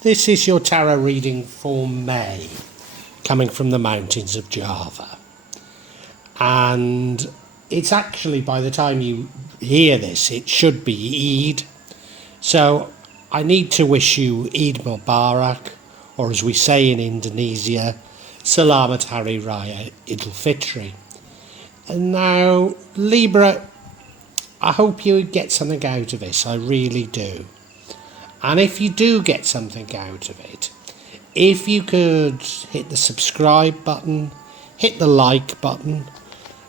This is your tarot reading for May, coming from the mountains of Java. And it's actually, by the time you hear this, it should be Eid. So I need to wish you Eid Mubarak, or as we say in Indonesia, Selamat Hari Raya Idul Fitri. And now, Libra, I hope you get something out of this, I really do. And if you do get something out of it, if you could hit the subscribe button, hit the like button,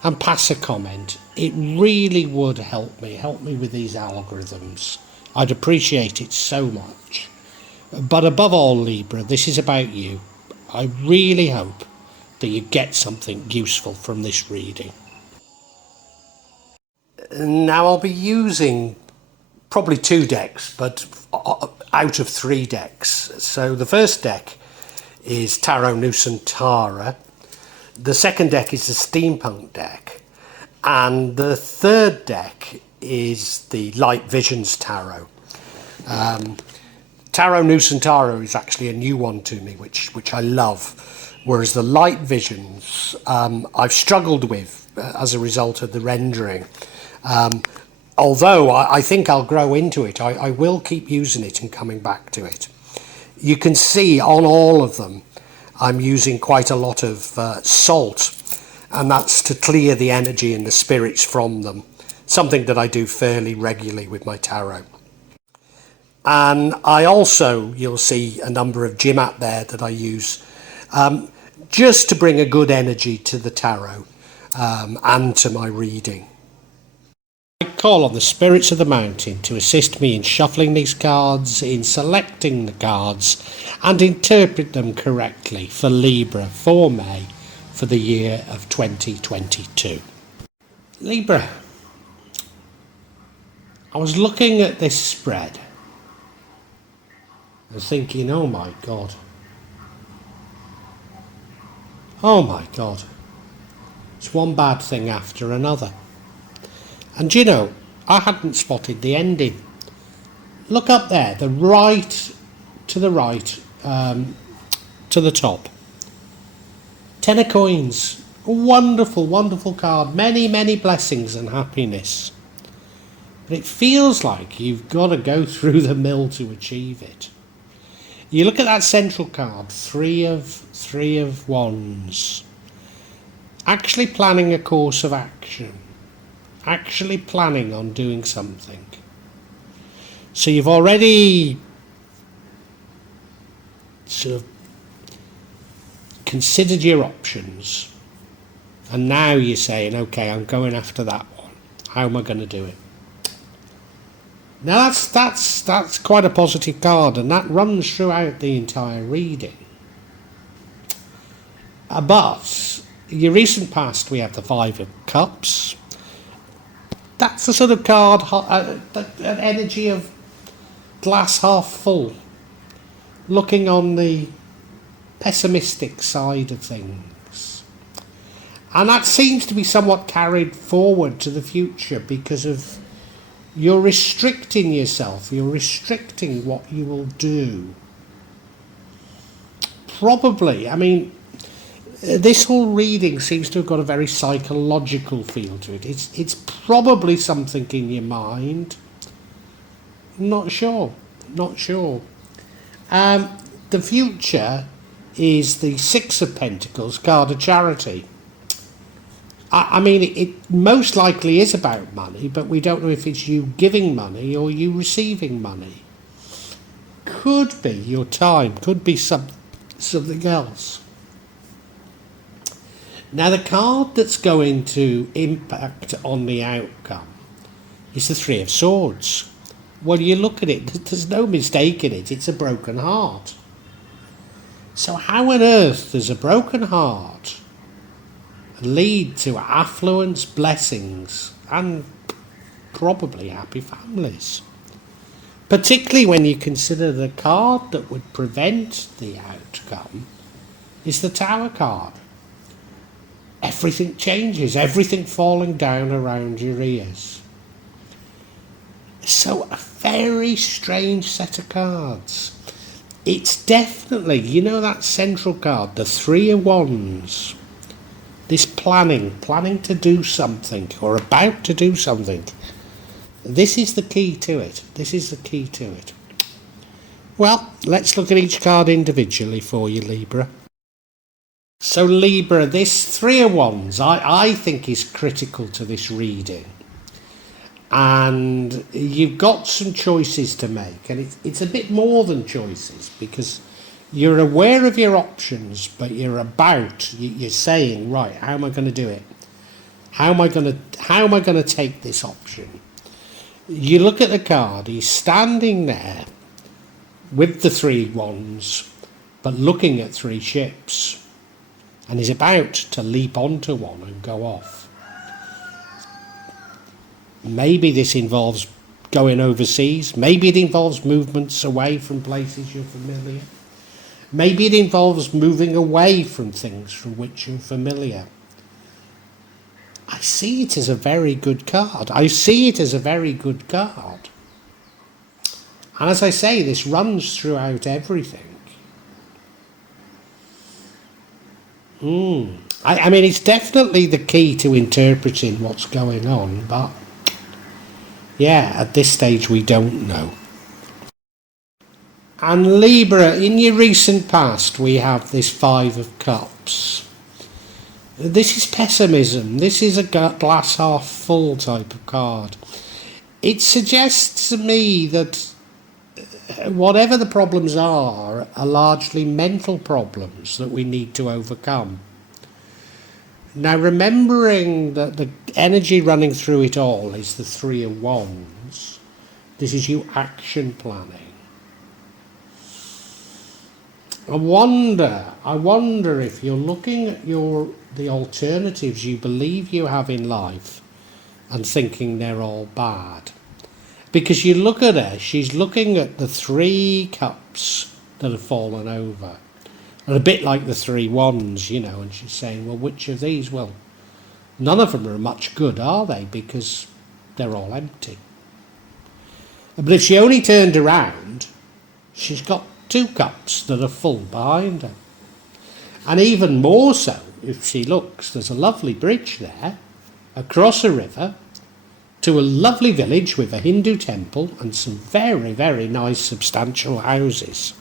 and pass a comment, it really would help me with these algorithms. I'd appreciate it so much. But above all, Libra, this is about you. I really hope that you get something useful from this reading. Now I'll be using probably 2 decks, but out of 3 decks. So the first deck is Tarot Nusantara. The second deck is the Steampunk deck. And the third deck is the Light Visions Tarot. Tarot Nusantara is actually a new one to me, which I love. Whereas the Light Visions, I've struggled with as a result of the rendering. Although I think I'll grow into it, I will keep using it and coming back to it. You can see on all of them, I'm using quite a lot of salt, and that's to clear the energy and the spirits from them. Something that I do fairly regularly with my tarot. And I also, you'll see a number of Jimat there that I use, just to bring a good energy to the tarot and to my reading. I call on the spirits of the mountain to assist me in shuffling these cards, in selecting the cards, and interpret them correctly for Libra for May for the year of 2022. Libra, I was looking at this spread and thinking, oh my God. Oh my God. It's one bad thing after another. And you know, I hadn't spotted the ending. Look up there, to the right, to the top. 10 of coins. A wonderful, wonderful card. Many, many blessings and happiness. But it feels like you've got to go through the mill to achieve it. You look at that central card, 3 of Wands. Actually planning a course of action. Actually planning on doing something. So you've already sort of considered your options, and now you're saying, okay, I'm going after that one. How am I going to do it? Now that's quite a positive card, and that runs throughout the entire reading. But your recent past, we have the 5 of Cups. That's the sort of card, an energy of glass half full, looking on the pessimistic side of things. And that seems to be somewhat carried forward to the future because of you're restricting yourself, you're restricting what you will do. Probably, I mean, this whole reading seems to have got a very psychological feel to it. It's probably something in your mind. Not sure. The future is the 6 of Pentacles, card of charity. I mean, it most likely is about money, but we don't know if it's you giving money or you receiving money. Could be your time, could be something else. Now, the card that's going to impact on the outcome is the 3 of Swords. Well, you look at it, there's no mistake in it, it's a broken heart. So how on earth does a broken heart lead to affluence, blessings, and probably happy families? Particularly when you consider the card that would prevent the outcome is the Tower card. Everything changes, everything falling down around your ears. So a very strange set of cards. it's definitely, you know, that central card, the Three of Wands. This planning to do something, or about to do something. This is the key to it. This is the key to it. Well, let's look at each card individually for you, Libra. So Libra, this Three of Wands, I think is critical to this reading. And you've got some choices to make, and it's a bit more than choices, because you're aware of your options, but you're saying, right, how am I going to do it? How am I going to take this option? You look at the card, he's standing there with the Three Wands, but looking at three ships, and he's about to leap onto one and go off. Maybe this involves going overseas. Maybe it involves movements away from places you're familiar. Maybe it involves moving away from things from which you're familiar. I see it as a very good card. I see it as a very good card. And as I say, this runs throughout everything. I mean, it's definitely the key to interpreting what's going on, but yeah, at this stage we don't know. And Libra, in your recent past, we have this Five of Cups. This is pessimism. This is a glass half full type of card. It suggests to me that whatever the problems are largely mental problems that we need to overcome. Now, remembering that the energy running through it all is the Three of Wands, this is you action planning. I wonder if you're looking at the alternatives you believe you have in life and thinking they're all bad. Because you look at her, she's looking at the three cups that have fallen over. And a bit like the Three Wands, you know, and she's saying, well, which of these? Well, none of them are much good, are they? Because they're all empty. But if she only turned around, she's got two cups that are full behind her. And even more so, if she looks, there's a lovely bridge there, across a river, to a lovely village with a Hindu temple and some very, very nice substantial houses.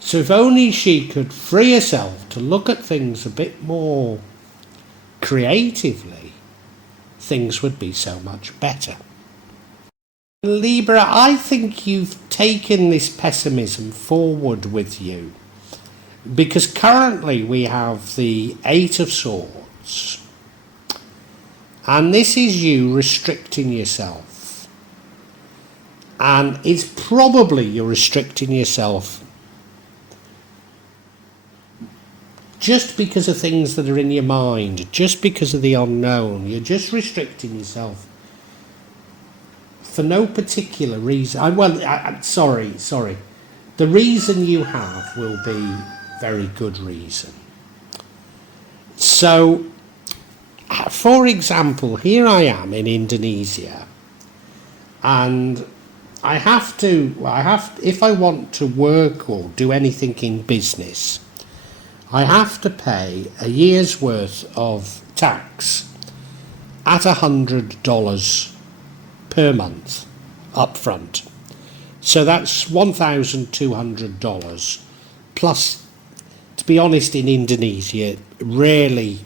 So if only she could free herself to look at things a bit more creatively, things would be so much better. Libra, I think you've taken this pessimism forward with you, because currently we have the Eight of Swords, and this is you restricting yourself, and it's probably you're restricting yourself just because of things that are in your mind, just because of the unknown. You're just restricting yourself for no particular reason. Sorry. The reason you have will be very good reason. So, for example, here I am in Indonesia, and if I want to work or do anything in business, I have to pay a year's worth of tax at $100 per month up front. So that's $1,200 plus. To be honest, in Indonesia, rarely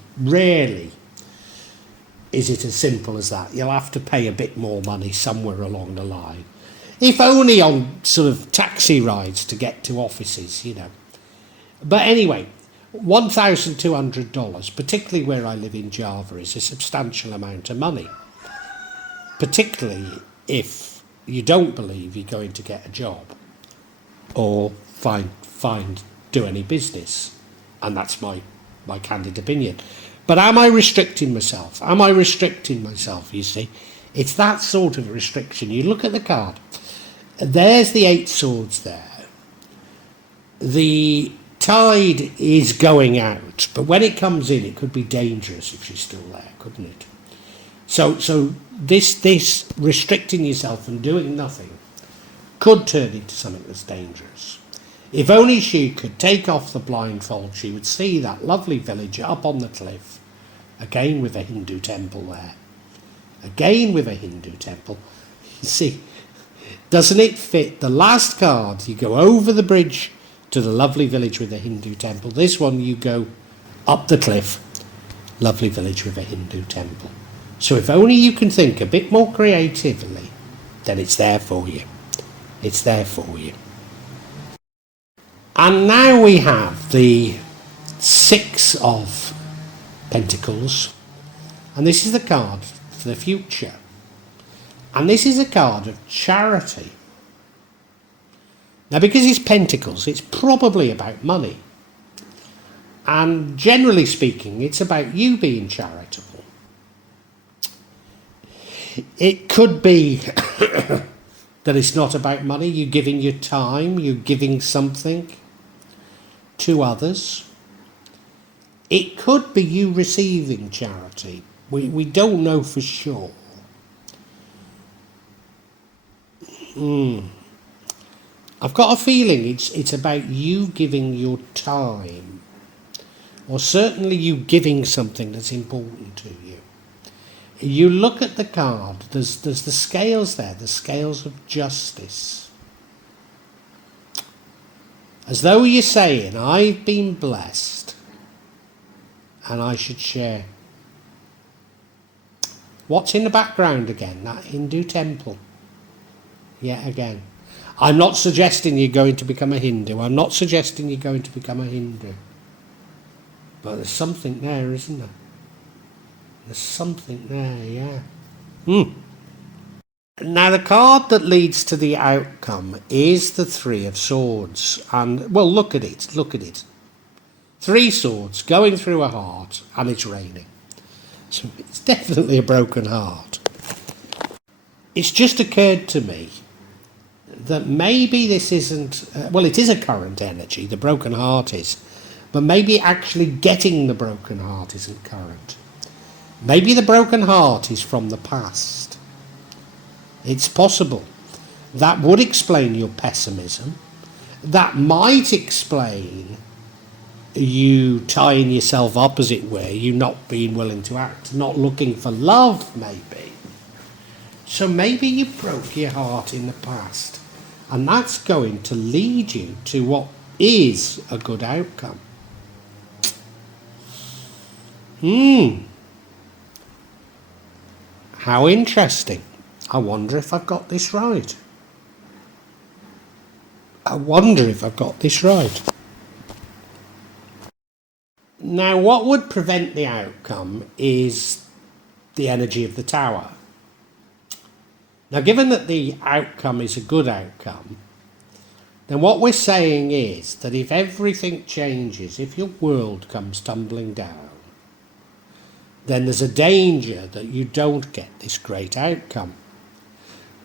is it as simple as that. You'll have to pay a bit more money somewhere along the line, if only on sort of taxi rides to get to offices, you know. But anyway, $1,200, particularly where I live in Java, is a substantial amount of money, particularly if you don't believe you're going to get a job or do any business. And that's my candid opinion. But am I restricting myself? You see, it's that sort of restriction. You look at the card, there's the Eight Swords there. The tide is going out, but when it comes in, it could be dangerous if she's still there, couldn't it? So this restricting yourself and doing nothing could turn into something that's dangerous. If only she could take off the blindfold, she would see that lovely village up on the cliff, again with a Hindu temple there. Again with a Hindu temple. You see, doesn't it fit? The last card, you go over the bridge to the lovely village with a Hindu temple. This one, you go up the cliff, lovely village with a Hindu temple. So if only you can think a bit more creatively, then it's there for you. It's there for you. And now we have the Six of Pentacles. And this is the card for the future. And this is a card of charity. Now, because it's Pentacles, it's probably about money. And generally speaking, it's about you being charitable. It could be that it's not about money. You're giving your time, you're giving something to others. It could be you receiving charity. We don't know for sure. I've got a feeling it's about you giving your time, or certainly you giving something that's important to you. You look at the card, there's the scales there, the scales of justice. As though you're saying, I've been blessed and I should share. What's in the background again? That Hindu temple. Yet again. I'm not suggesting you're going to become a Hindu. I'm not suggesting you're going to become a Hindu. But there's something there, isn't there? There's something there, yeah. Now, the card that leads to the outcome is the Three of Swords. And, well, look at it. Look at it. 3 swords going through a heart, and it's raining. So it's definitely a broken heart. It's just occurred to me that maybe this isn't... well, it is a current energy, the broken heart is. But maybe actually getting the broken heart isn't current. Maybe the broken heart is from the past. It's possible. That would explain your pessimism. That might explain you tying yourself up, as it were, you not being willing to act, not looking for love, maybe. So maybe you broke your heart in the past, and that's going to lead you to what is a good outcome. How interesting. I wonder if I've got this right. I wonder if I've got this right. Now, what would prevent the outcome is the energy of the Tower. Now, given that the outcome is a good outcome, then what we're saying is that if everything changes, if your world comes tumbling down, then there's a danger that you don't get this great outcome.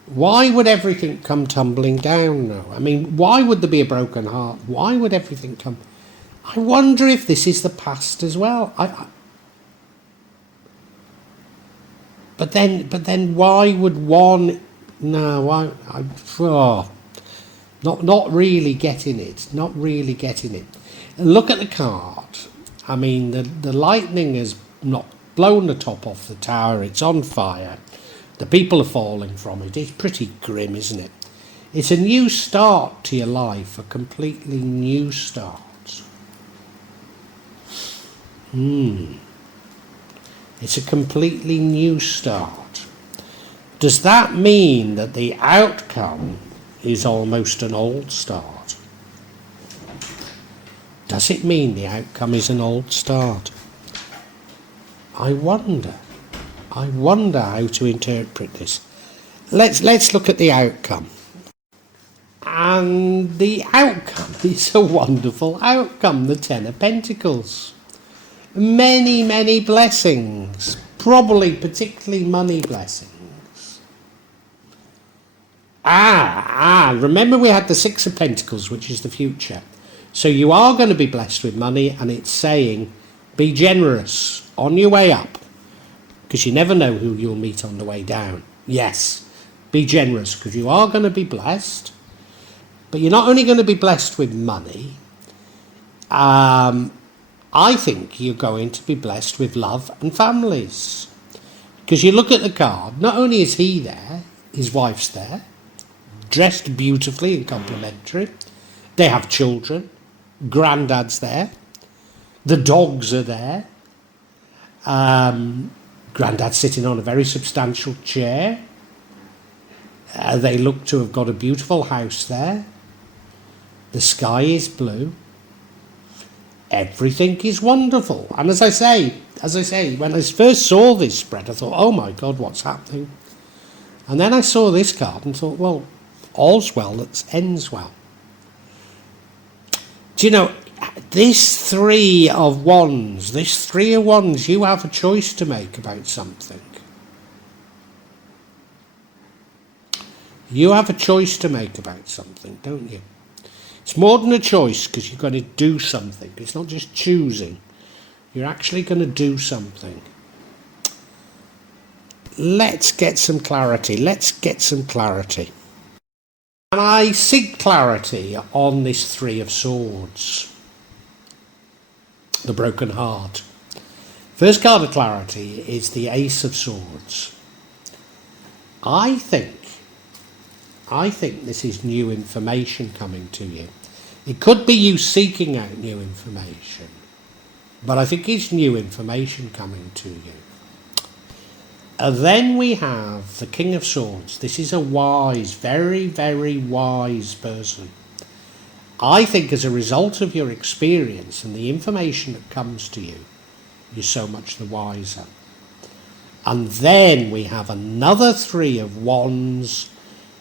Why would everything come tumbling down now? I mean, why would there be a broken heart? Why would everything come... I wonder if this is the past as well. But then why would one... No, not really getting it. Not really getting it. Look at the card. I mean, the lightning has not blown the top off the tower. It's on fire. The people are falling from it. It's pretty grim, isn't it? It's a new start to your life, a completely new start. It's a completely new start. Does that mean that the outcome is almost an old start? Does it mean the outcome is an old start? I wonder how to interpret this. Let's look at the outcome. And the outcome is a wonderful outcome, the Ten of Pentacles. Many, many blessings, probably particularly money blessings. Remember we had the Six of Pentacles, which is the future. So you are going to be blessed with money, and it's saying, be generous on your way up, because you never know who you'll meet on the way down. Yes, be generous, because you are going to be blessed. But you're not only going to be blessed with money, I think you're going to be blessed with love and families. Because you look at the card, not only is he there, his wife's there, dressed beautifully and complimentary. They have children, granddad's there, the dogs are there, granddad's sitting on a very substantial chair. They look to have got a beautiful house there. The sky is blue. Everything is wonderful. And as I say, when I first saw this spread, I thought, oh my God, what's happening? And then I saw this card and thought, well, all's well that ends well. Do you know, this Three of Wands, you have a choice to make about something. You have a choice to make about something, don't you? It's more than a choice, because you're going to do something. It's not just choosing. You're actually going to do something. Let's get some clarity. And I seek clarity on this Three of Swords. The broken heart. First card of clarity is the Ace of Swords. I think this is new information coming to you. It could be you seeking out new information, but I think it's new information coming to you. And then we have the King of Swords. This is a wise, very, very wise person. I think as a result of your experience and the information that comes to you, you're so much the wiser. And then we have another Three of Wands.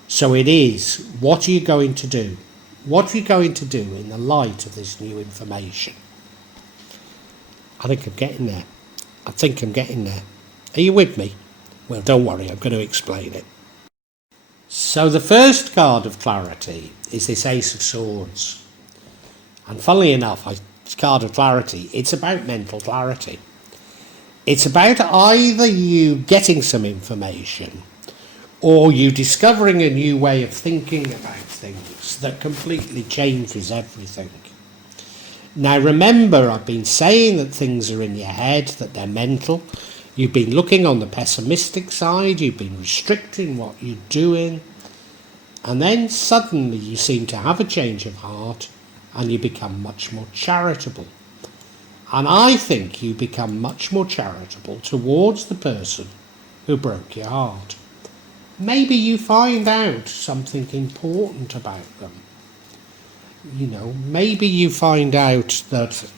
So it is, what are you going to do? What are you going to do in the light of this new information? I think I'm getting there. Are you with me? Well, don't worry, I'm going to explain it. So the first card of clarity is this Ace of Swords. And funnily enough, this card of clarity, it's about mental clarity. It's about either you getting some information or you discovering a new way of thinking about things that completely changes everything. Now remember, I've been saying that things are in your head, that they're mental. You've been looking on the pessimistic side, you've been restricting what you're doing, and then suddenly you seem to have a change of heart and you become much more charitable. And I think you become much more charitable towards the person who broke your heart. Maybe you find out something important about them. You know, maybe you find out that,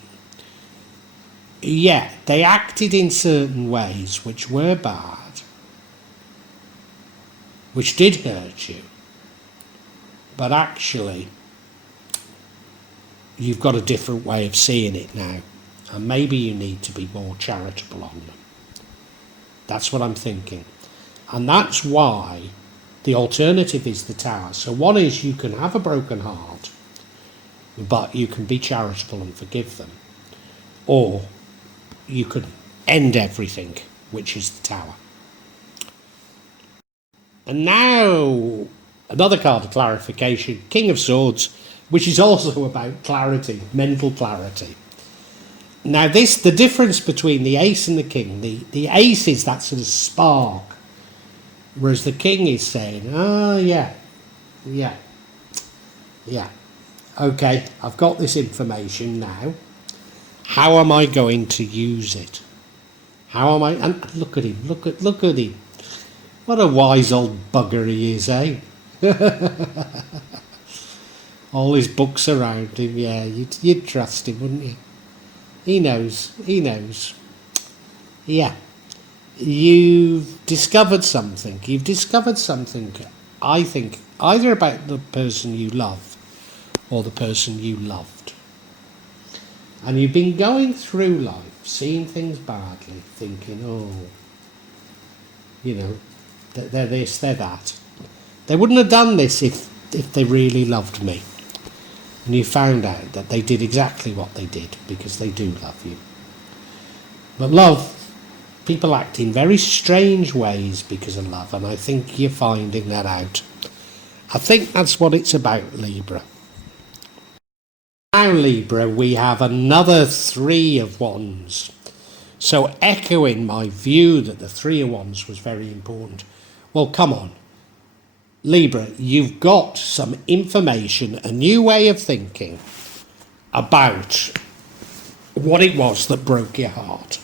yeah, they acted in certain ways which were bad, which did hurt you, but actually you've got a different way of seeing it now, and maybe you need to be more charitable on them. That's what I'm thinking. And that's why the alternative is the Tower. So one is you can have a broken heart, but you can be charitable and forgive them. Or you could end everything, which is the Tower. And now, another card of clarification, King of Swords, which is also about clarity, mental clarity. Now the difference between the Ace and the King, the Ace is that sort of spark, whereas the King is saying, oh yeah, okay, I've got this information now. How am I going to use it? How am I? And look at him, look at him. What a wise old bugger he is, eh? All his books around him, yeah, you'd trust him, wouldn't you? He knows. Yeah. You've discovered something, I think, either about the person you love or the person you loved. And you've been going through life, seeing things badly, thinking, oh, you know, they're this, they're that. They wouldn't have done this if they really loved me. And you found out that they did exactly what they did because they do love you. But love, people act in very strange ways because of love, and I think you're finding that out. I think that's what it's about, Libra. Now, Libra, we have another Three of Wands. So echoing my view that the Three of Wands was very important. Well, come on. Libra, you've got some information, a new way of thinking about what it was that broke your heart.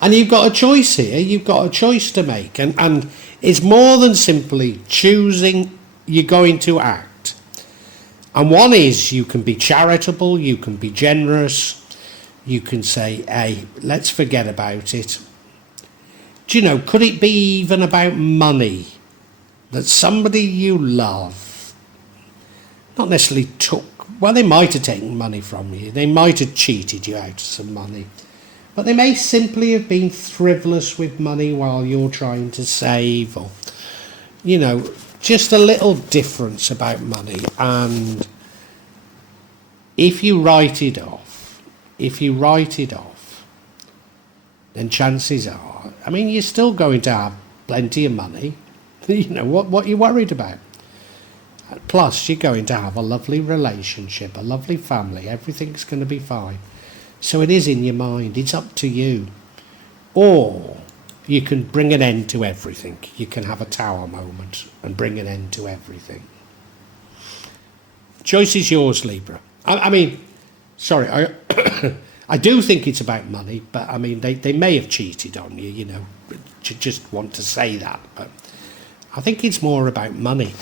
And you've got a choice here. You've got a choice to make. And it's more than simply choosing you're going to act. And one is you can be charitable, you can be generous, you can say, hey, let's forget about it. Do you know, could it be even about money? That somebody you love not necessarily took, well, they might have taken money from you, they might have cheated you out of some money, but they may simply have been frivolous with money while you're trying to save, or, you know, just a little difference about money. And if you write it off, then chances are, I mean, you're still going to have plenty of money. You know, what are you worried about? Plus, you're going to have a lovely relationship, a lovely family, everything's going to be fine. So it is in your mind, it's up to you. Or you can bring an end to everything. You can have a tower moment and bring an end to everything. Choice is yours, Libra. I mean, sorry, I do think it's about money, but I mean, they may have cheated on you, you know, just want to say that. But I think it's more about money.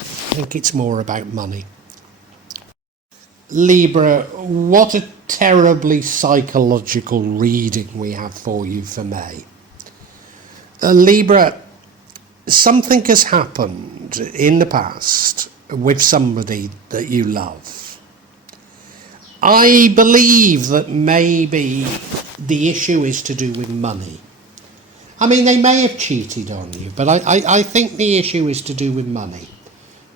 Libra, what a terribly psychological reading we have for you for May. Libra, something has happened in the past with somebody that you love. I believe that maybe the issue is to do with money. I mean, they may have cheated on you, but I think the issue is to do with money.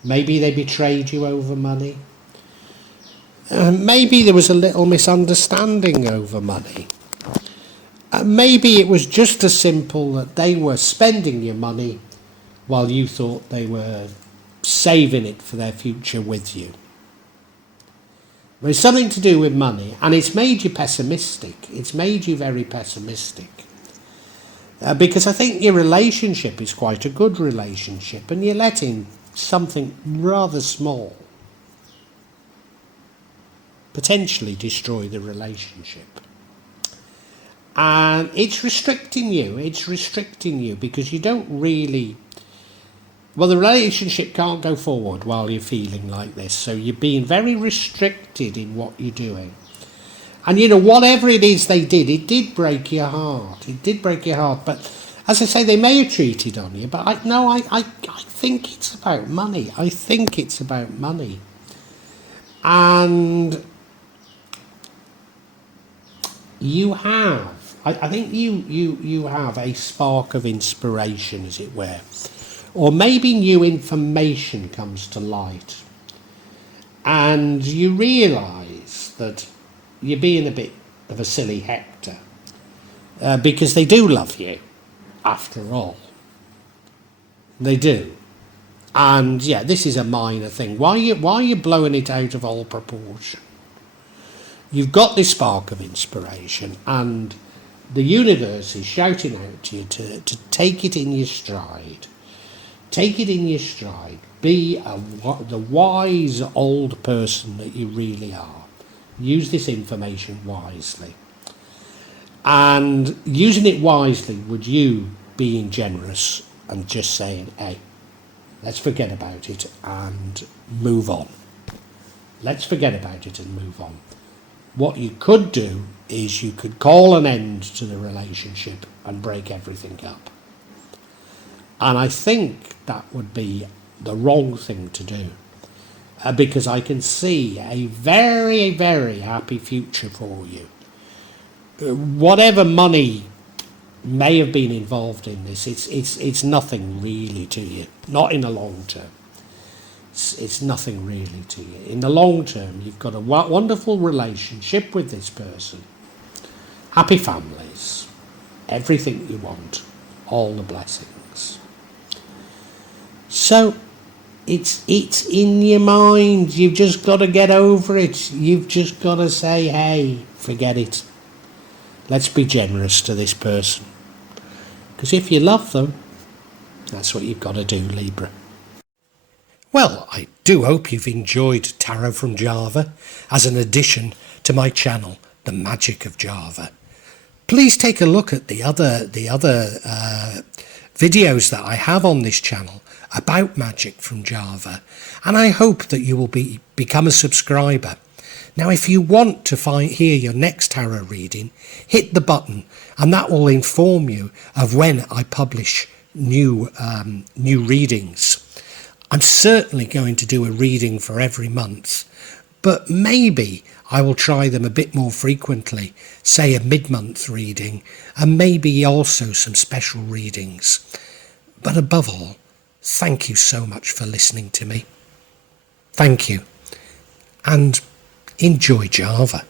Maybe they betrayed you over money. Maybe there was a little misunderstanding over money. Maybe it was just as simple that they were spending your money while you thought they were saving it for their future with you. There's something to do with money, and it's made you pessimistic. It's made you very pessimistic. Because I think your relationship is quite a good relationship, and you're letting something rather small potentially destroy the relationship. And it's restricting you because you don't really, well, the relationship can't go forward while you're feeling like this, so you're being very restricted in what you're doing. And you know, whatever it is they did, it did break your heart, but as I say, they may have cheated on you, but I think it's about money. And you have, I think you have a spark of inspiration, as it were, or maybe new information comes to light, and you realise that you're being a bit of a silly Hector, because they do love you, after all. They do. And yeah, this is a minor thing. Why are you blowing it out of all proportion? You've got this spark of inspiration, and the universe is shouting out to you to take it in your stride. Take it in your stride. Be the wise old person that you really are. Use this information wisely. And using it wisely would you being generous and just saying, hey, let's forget about it and move on. Let's forget about it and move on. What you could do is you could call an end to the relationship and break everything up. And I think that would be the wrong thing to do, because I can see a very, very happy future for you. Whatever money may have been involved in this, it's nothing really to you, not in the long term. It's nothing really to you. In the long term, you've got a wonderful relationship with this person, happy families, everything you want, all the blessings. So it's in your mind. You've just got to get over it. You've just got to say, hey, forget it. Let's be generous to this person. Because if you love them, that's what you've got to do, Libra. Well, I do hope you've enjoyed Tarot from Java as an addition to my channel, The Magic of Java. Please take a look at the other videos that I have on this channel about magic from Java, and I hope that you will become a subscriber. Now, if you want to hear your next tarot reading, hit the button, and that will inform you of when I publish new readings. I'm certainly going to do a reading for every month, but maybe I will try them a bit more frequently, say a mid-month reading, and maybe also some special readings. But above all, thank you so much for listening to me. Thank you, and enjoy Java.